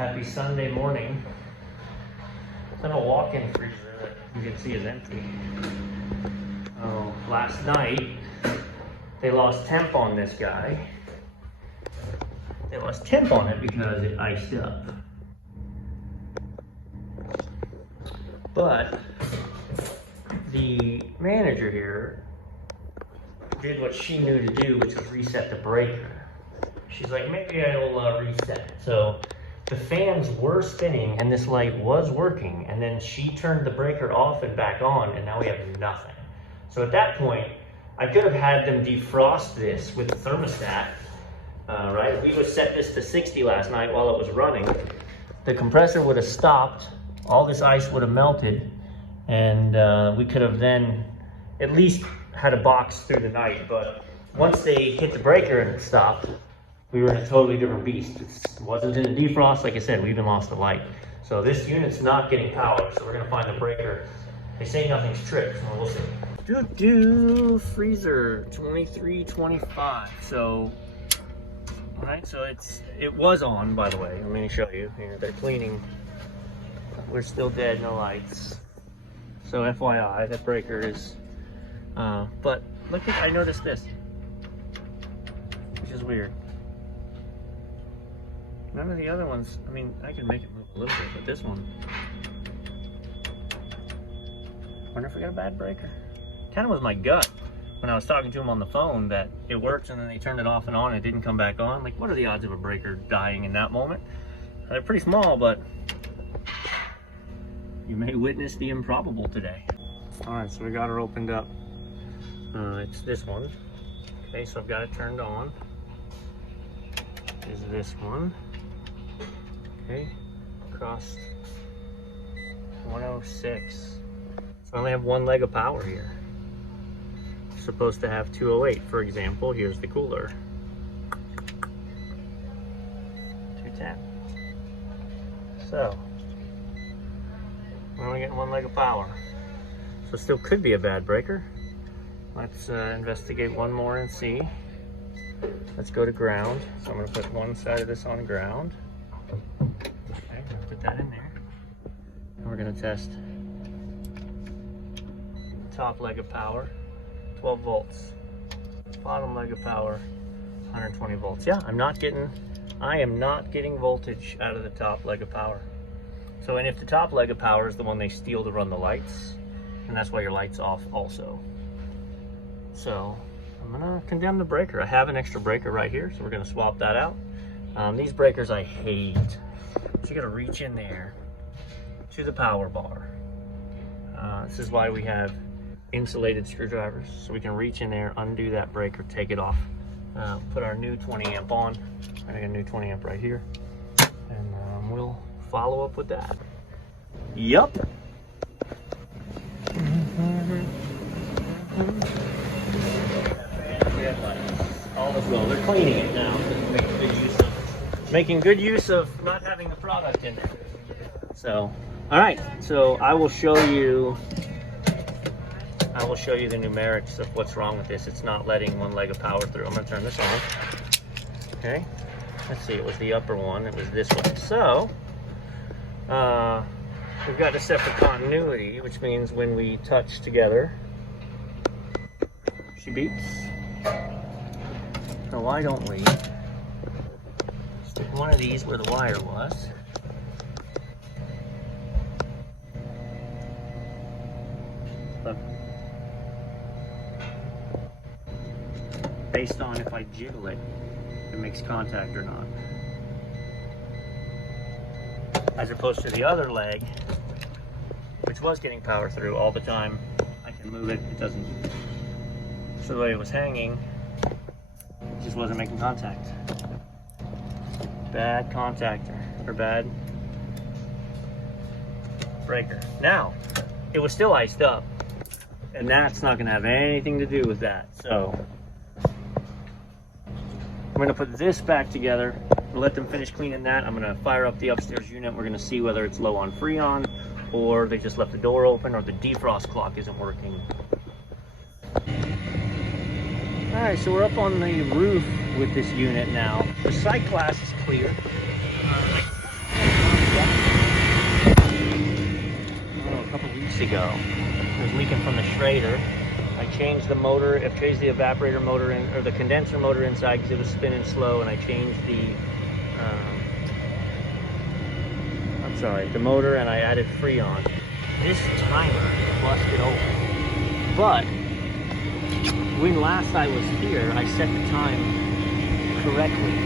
Happy Sunday morning. It's in a walk-in freezer that you can see is empty. Oh, last night they lost temp on this guy. They lost temp on it because it iced up. But the manager here did what she knew to do, which was reset the breaker. She's like, maybe I'll reset. So the fans were spinning and this light was working, and then she turned the breaker off and back on, and now we have nothing. So at that point, I could have had them defrost this with the thermostat, right? We would set this to 60 last night while it was running. The compressor would have stopped, all this ice would have melted, and we could have then at least had a box through the night. But once they hit the breaker and it stopped, we were in a totally different beast. It wasn't in a defrost, like I said, we even lost the light. So this unit's not getting power, so we're gonna find the breaker. They say nothing's tripped, so we'll see. Freezer 2325. So, all right, so it was on, by the way. Let me show you here. They're cleaning. We're still dead, no lights. So FYI, that breaker is. But look at, I noticed this, which is weird. None of the other ones, I mean, I can make it move a little bit, but this one, wonder if we got a bad breaker. Kind of was my gut when I was talking to him on the phone that it worked and then they turned it off and on and it didn't come back on. Like, what are the odds of a breaker dying in that moment? They're pretty small, but you may witness the improbable today. All right, so we got her opened up. It's this one. Okay, so I've got it turned on. Is this one. Okay, cost 106. So I only have one leg of power here. It's supposed to have 208, for example. Here's the cooler. 210. So we're only getting one leg of power. So still could be a bad breaker. Let's investigate one more and see. Let's go to ground. So I'm going to put one side of this on ground. Okay, I'm going to put that in there. And we're going to test top leg of power, 12 volts. Bottom leg of power, 120 volts. Yeah, I am not getting voltage out of the top leg of power. So, and if the top leg of power is the one they steal to run the lights, and that's why your light's off also. So I'm gonna condemn the breaker. I have an extra breaker right here, so we're gonna swap that out. These breakers I hate. So you gotta reach in there to the power bar. This is why we have insulated screwdrivers, so we can reach in there, undo that breaker, take it off, put our new 20 amp on. I got a new 20 amp right here, and we'll follow up with that. Yup. All is well. They're cleaning it now. Making good use of not having the product in there. So, all right. So I will show you the numerics of what's wrong with this. It's not letting one leg of power through. I'm going to turn this on. Okay. Let's see. It was the upper one. It was this one. So we've got a separate continuity, which means when we touch together, she beeps. So why don't we stick one of these where the wire was. Look. Based on if I jiggle it, it makes contact or not. As opposed to the other leg, which was getting power through all the time. I can move it, it doesn't. So the way it was hanging, it just wasn't making contact. Bad contactor, or bad breaker. Now, it was still iced up, and that's not gonna have anything to do with that. So, I'm gonna put this back together, let them finish cleaning that. I'm gonna fire up the upstairs unit. We're gonna see whether it's low on Freon, or they just left the door open, or the defrost clock isn't working. All right, so we're up on the roof with this unit now. The sight glass is clear. a couple weeks ago. It was leaking from the Schrader. I changed the motor, I changed the evaporator motor in, or the condenser motor inside because it was spinning slow, and I changed the, the motor, and I added Freon. This timer busted open. But when last I was here, I set the time correctly,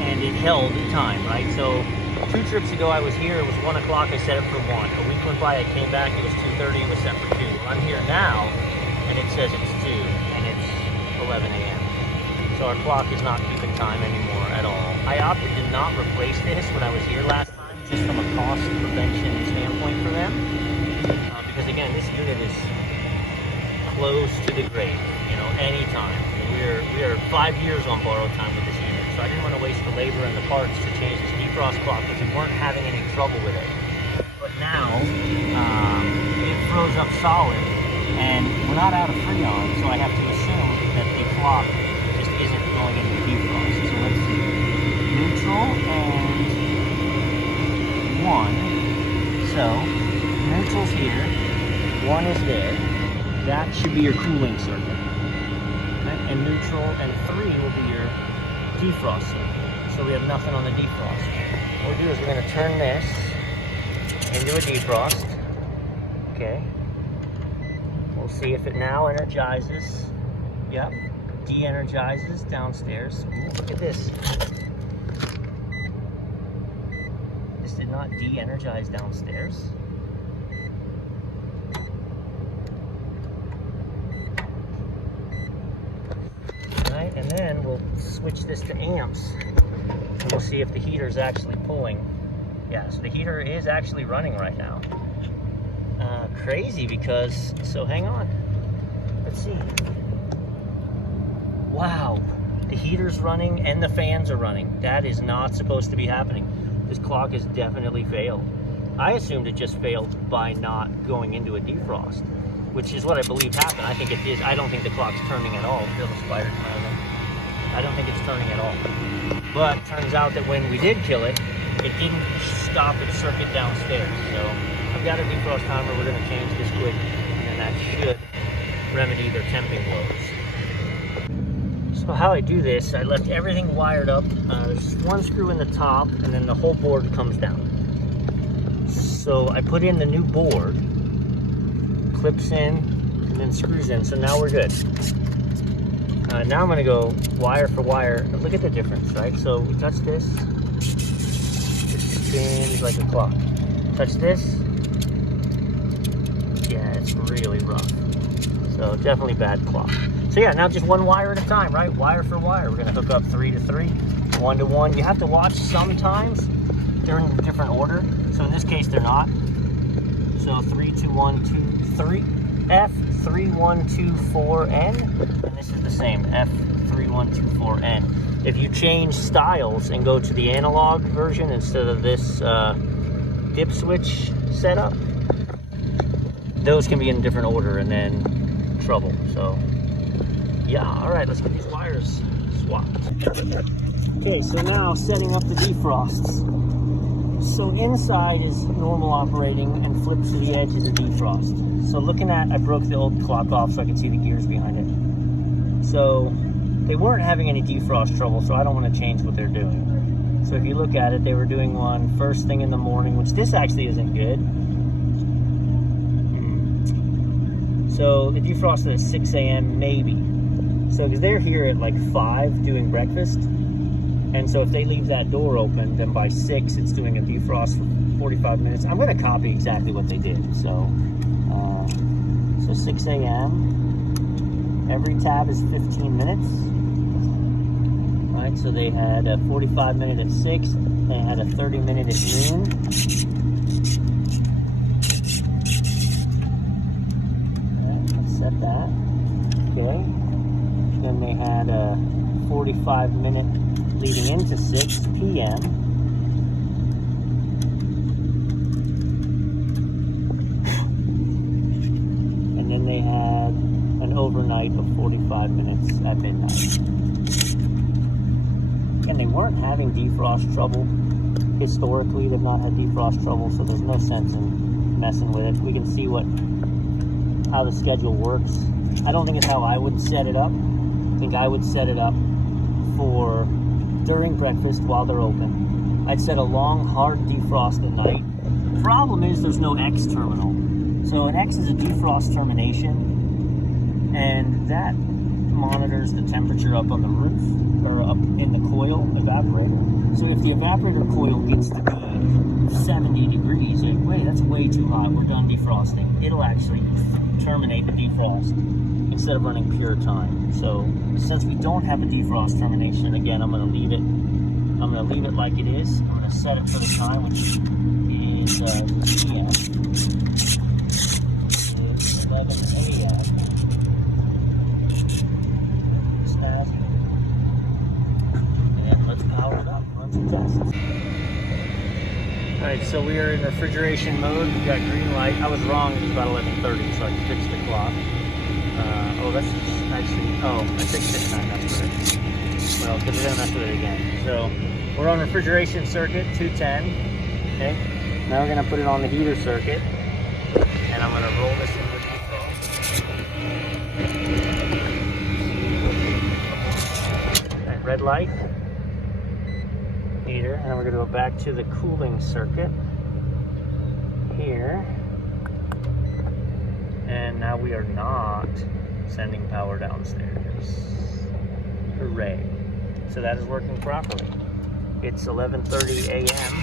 and it held the time, right? So 2 trips ago I was here, it was 1 o'clock, I set it for 1. A week went by, I came back, it was 2:30, it was set for 2. Well, I'm here now, and it says it's 2, and it's 11 a.m. So our clock is not keeping time anymore at all. I opted to not replace this when I was here last time, just from a cost prevention standpoint for them. Because again, this unit is close to the grave, you know, anytime. We are 5 years on borrowed time with this unit, so I didn't want to waste the labor and the parts to change this defrost clock because we weren't having any trouble with it. But now, it froze up solid, and we're not out of Freon, so I have to assume that the clock just isn't going into defrost. So let's see. Neutral and 1. So, neutral's here, 1 is there. That should be your cooling circuit. Okay? And neutral and 3 will be your defrost circuit. So we have nothing on the defrost. What we'll do is we're going to turn this into a defrost. Okay. We'll see if it now energizes. Yep. De-energizes downstairs. Ooh, look at this. This did not de-energize downstairs. Right, and then we'll switch this to amps, and we'll see if the heater is actually pulling. Yeah, so the heater is actually running right now. Crazy because, so hang on. Let's see. Wow, the heater's running and the fans are running. That is not supposed to be happening. This clock has definitely failed. I assumed it just failed by not going into a defrost, which is what I believe happened. I think it is. I don't think the clock's turning at all. Feel the spider smiling. I don't think it's turning at all. But it turns out that when we did kill it, it didn't stop its circuit downstairs. So I've got a defrost timer. We're going to change this quick, and then that should remedy their temping blows. So how I do this, I left everything wired up. There's 1 screw in the top, and then the whole board comes down. So I put in the new board, clips in, and then screws in. So now we're good. Now I'm going to go wire for wire. Look at the difference, right? So we touch this, it spins like a clock. Touch this, yeah, it's really rough. So definitely bad clock. So yeah, now just 1 wire at a time, right? Wire for wire. We're going to hook up 3 to 3, 1 to 1. You have to watch sometimes. They're in a different order. So in this case, they're not. So 3, 2, 1, 2, 3. F3124N, and this is the same, F3124N. If you change styles and go to the analog version instead of this dip switch setup, those can be in a different order and then trouble. So yeah, all right, let's get these wires swapped. Okay, so now setting up the defrosts. So inside is normal operating, and flipped to the edge is a defrost. So looking at, I broke the old clock off so I could see the gears behind it. So they weren't having any defrost trouble, so I don't want to change what they're doing. So if you look at it, they were doing one first thing in the morning, which this actually isn't good. So it defrosted at 6 a.m. maybe. So because they're here at like 5 doing breakfast. And so if they leave that door open, then by 6, it's doing a defrost for 45 minutes. I'm going to copy exactly what they did. So 6 a.m. Every tab is 15 minutes. Right, so they had a 45 minute at 6. They had a 30 minute at noon. Let's set that. Okay. Then they had a 45 minute leading into 6 p.m. And then they had an overnight of 45 minutes at midnight. And they weren't having defrost trouble. historically they've not had defrost trouble, so there's no sense in messing with it. We can see how the schedule works. I don't think it's how I would set it up. I think I would set it up for during breakfast while they're open. I'd set a long, hard defrost at night. The problem is there's no X terminal. So an X is a defrost termination, and that monitors the temperature up on the roof, or up in the coil evaporator. So if the evaporator coil gets to be 70 degrees, you're like, wait, that's way too hot, we're done defrosting. It'll actually terminate the defrost instead of running pure time. So since we don't have a defrost termination, again, I'm gonna leave it like it is. I'm gonna set it for the time, which is PM. It's 11 a.m. Snazzy. And let's power it up, run some tests. Alright, so we are in refrigeration mode. We got green light. I was wrong, it was about 11:30, so I fixed the clock. That's just actually, I fixed it time, that's what it is. Well, because we're going to mess with it again. So, we're on refrigeration circuit, 210. Okay, now we're going to put it on the heater circuit. And I'm going to roll this into default. Right, red light. Heater, and then we're going to go back to the cooling circuit here, and now we are not sending power downstairs. Hooray. So that is working properly. It's 11:30 a.m.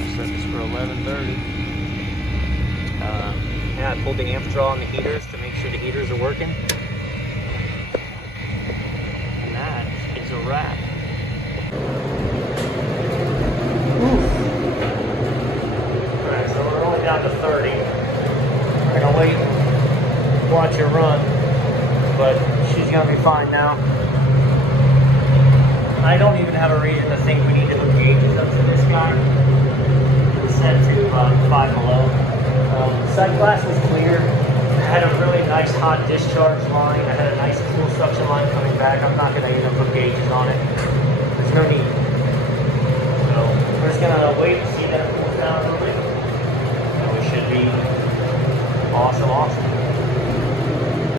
I'll set this for 11:30. Yeah, I pulled the amp draw on the heaters to make sure the heaters are working. A wrap. Alright, so we're only down to 30. We're gonna wait and watch her run, but she's gonna be fine now. I don't even have a reason to think we need to hook gauges up to this guy. It's set to 5 below. Sight glass was clear. I had a really nice hot discharge line. I had a nice cool suction line coming back. I'm not going to even put gauges on it.